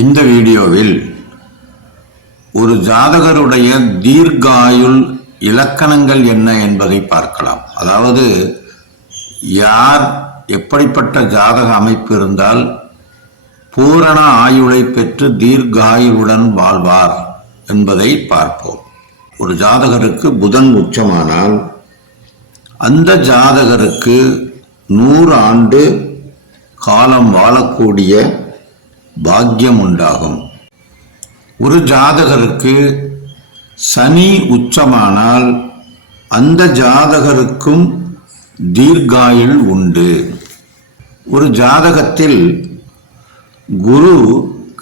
இந்த வீடியோவில் ஒரு ஜாதகருடைய தீர்காயுள் இலக்கணங்கள் என்ன என்பதை பார்க்கலாம். அதாவது யார் எப்படிப்பட்ட ஜாதக அமைப்பு இருந்தால் பூரண ஆயுளை பெற்று தீர்காயுளுடன் வாழ்வார் என்பதை பார்ப்போம். ஒரு ஜாதகருக்கு புதன் உச்சமானால் அந்த ஜாதகருக்கு 100 ஆண்டு காலம் வாழக்கூடிய பாக்கியம் உண்டாகும். ஒரு ஜாதகருக்கு சனி உச்சமானால் அந்த ஜாதகருக்கும் தீர்காயுள் உண்டு. ஒரு ஜாதகத்தில் குரு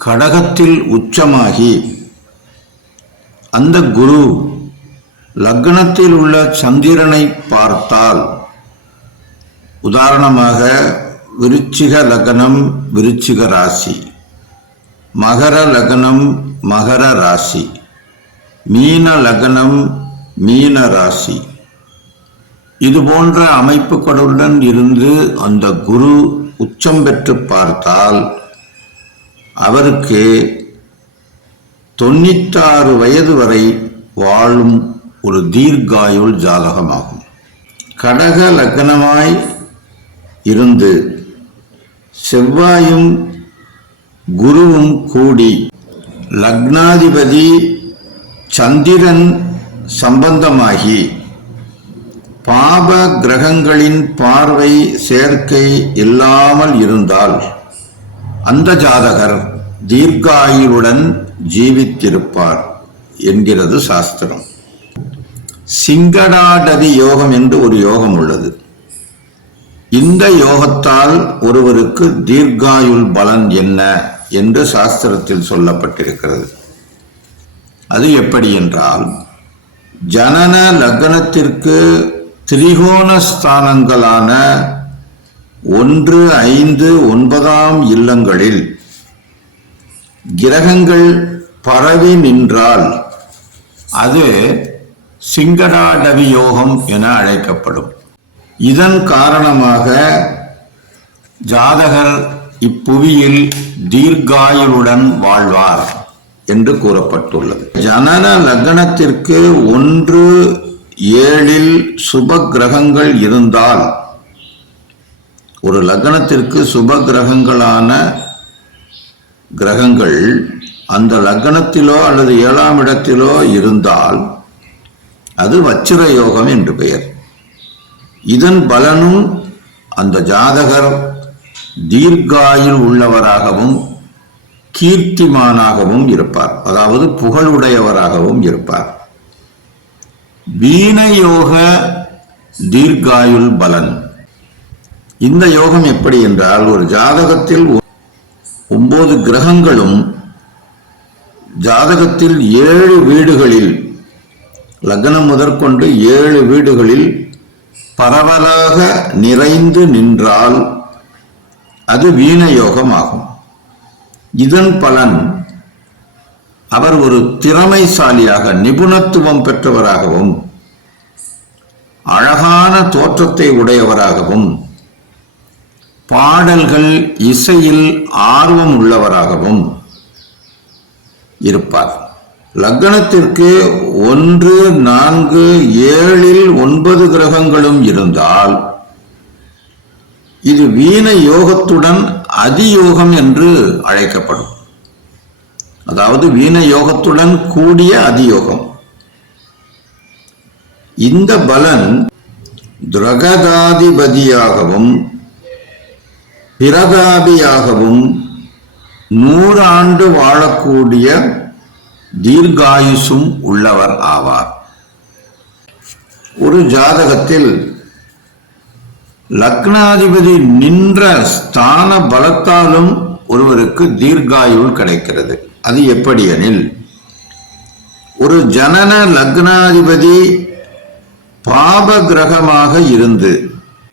கடகத்தில் உச்சமாகி அந்த குரு லக்னத்தில் உள்ள சந்திரனை பார்த்தால், உதாரணமாக விருச்சிக லக்னம் விருச்சிக ராசி, மகர லக்னம் மகர ராசி, மீன லக்னம் மீன ராசி, இது போன்ற அமைப்புகளுடன் இருந்து அந்த குரு உச்சம் பெற்று பார்த்தால் அவருக்கு 96 வயது வரை வாழும் ஒரு தீர்காயுள் ஜாதகமாகும். கடக லக்னமாய் இருந்து செவ்வாயும் குருவும் கூடி லக்னாதிபதி சந்திரன் சம்பந்தமாகி பாப கிரகங்களின் பார்வை சேர்க்கை இல்லாமல் இருந்தால் அந்த ஜாதகர் தீர்காயுளுடன் ஜீவித்திருப்பார் என்கிறது சாஸ்திரம். சிங்கடாடவி யோகம் என்று ஒரு யோகம் உள்ளது. இந்த யோகத்தால் ஒருவருக்கு தீர்காயுள் பலன் என்ன என்று சாஸ்திரத்தில் சொல்லப்பட்டிருக்கிறது. அது எப்படி என்றால், ஜனன லக்னத்திற்கு திரிகோண ஸ்தானங்களான 1, 5, 9 இல்லங்களில் கிரகங்கள் பரவி நின்றால் அது சிங்கடாடவி யோகம் என அழைக்கப்படும். இதன் காரணமாக ஜாதகர் இப்புவியில் தீர்காயுளுடன் வாழ்வார் என்று கூறப்பட்டுள்ளது. ஜனன லக்னத்திற்கு 1, 7 சுப கிரகங்கள் இருந்தால், ஒரு லக்னத்திற்கு சுப கிரகங்களான கிரகங்கள் அந்த லக்னத்திலோ அல்லது 7ஆம் இடத்திலோ இருந்தால் அது வச்சிர யோகம் என்று பெயர். இதன் பலனும் அந்த ஜாதகர் தீர்காயுள் உள்ளவராகவும் கீர்த்திமானாகவும் இருப்பார், அதாவது புகழுடையவராகவும் இருப்பார். வீணயோக தீர்காயுள் பலன். இந்த யோகம் எப்படி என்றால், ஒரு ஜாதகத்தில் 9 கிரகங்களும் ஜாதகத்தில் 7 வீடுகளில், லக்னம் முதற்கொண்டு 7 வீடுகளில் பரவலாக நிறைந்து நின்றால் அது வீணயோகம் ஆகும். இதன் பலன் அவர் ஒரு திறமைசாலியாக நிபுணத்துவம் பெற்றவராகவும் அழகான தோற்றத்தை உடையவராகவும் பாடல்கள் இசையில் ஆர்வம் உள்ளவராகவும் இருப்பார். லக்னத்திற்கு 1, 4, 7 9 கிரகங்களும் இருந்தால் இது வீண யோகத்துடன் அதியோகம் என்று அழைக்கப்படும். அதாவது வீண யோகத்துடன் கூடிய அதியோகம். இந்த பலன் திரகதாதிபதியாகவும் பிரதாபியாகவும் 100 ஆண்டு வாழக்கூடிய தீர்காயுசும் உள்ளவர் ஆவார். ஒரு ஜாதகத்தில் லக்னாதிபதி நின்ற ஸ்தான பலத்தாலும் ஒருவருக்கு தீர்காயுள் கிடைக்கிறது. அது எப்படி எனில், ஒரு ஜனன லக்னாதிபதி பாப கிரகமாக இருந்து,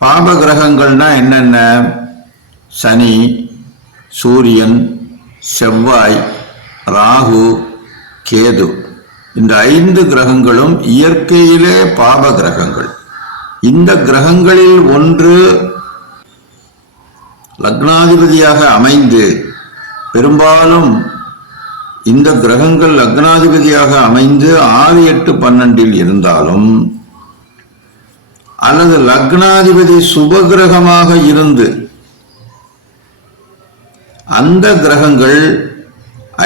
பாப கிரகங்கள்னா என்னென்ன? சனி, சூரியன், செவ்வாய், ராகு, கேது, இந்த 5 கிரகங்களும் இயற்கையிலே பாப கிரகங்கள். இந்த கிரகங்களில் ஒன்று லக்னாதிபதியாக அமைந்து பெரும்பாலும் இந்த கிரகங்கள் லக்னாதிபதியாக அமைந்து 6, 8, 12 இருந்தாலும் அல்லது லக்னாதிபதி சுபகிரகமாக இருந்து அந்த கிரகங்கள்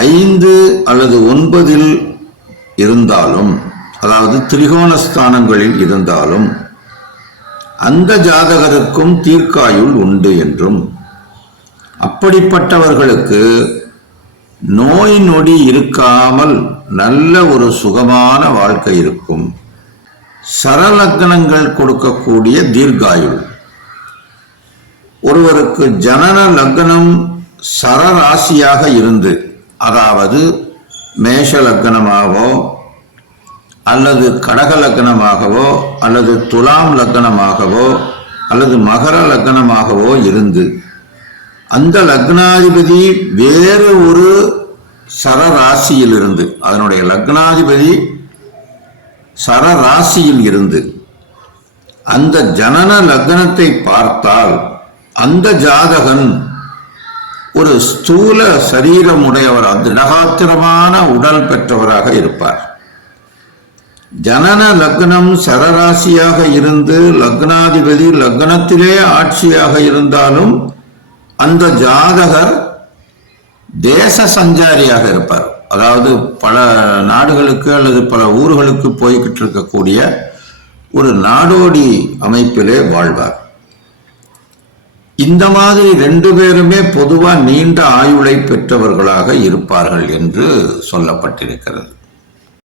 5 அல்லது 9 இருந்தாலும், அதாவது திரிகோணஸ்தானங்களில் இருந்தாலும் அந்த ஜாதகருக்கும் தீர்க்காயுள் உண்டு என்றும், அப்படிப்பட்டவர்களுக்கு நோய் நொடி இருக்காமல் நல்ல ஒரு சுகமான வாழ்க்கை இருக்கும். சரலக்னங்கள் கொடுக்கக்கூடிய தீர்க்காயுள். ஒருவருக்கு ஜனன லக்னம் சரராசியாக இருந்து, அதாவது மேஷ லக்னமாகவோ அல்லது கடக லக்னமாகவோ அல்லது துலாம் லக்னமாகவோ அல்லது மகர லக்னமாகவோ இருந்து அந்த லக்னாதிபதி வேறு ஒரு சரராசியில் இருந்து, அதனுடைய லக்னாதிபதி சரராசியில் இருந்து அந்த ஜனன லக்னத்தை பார்த்தால் அந்த ஜாதகன் ஒரு ஸ்தூல சரீரமுடையவர், திடகாத்திரமான உடல் பெற்றவராக இருப்பார். ஜனன லக்னம் சரராசியாக இருந்து லக்னாதிபதி லக்னத்திலே ஆட்சியாக இருந்தாலும் அந்த ஜாதகர் தேச சஞ்சாரியாக இருப்பார். அதாவது பல நாடுகளுக்கு அல்லது பல ஊர்களுக்கு போய்கிட்டு இருக்கக்கூடிய ஒரு நாடோடி அமைப்பிலே வாழ்வார். இந்த மாதிரி 2 பேருமே பொதுவாக நீண்ட ஆயுளை பெற்றவர்களாக இருப்பார்கள் என்று சொல்லப்பட்டிருக்கிறது.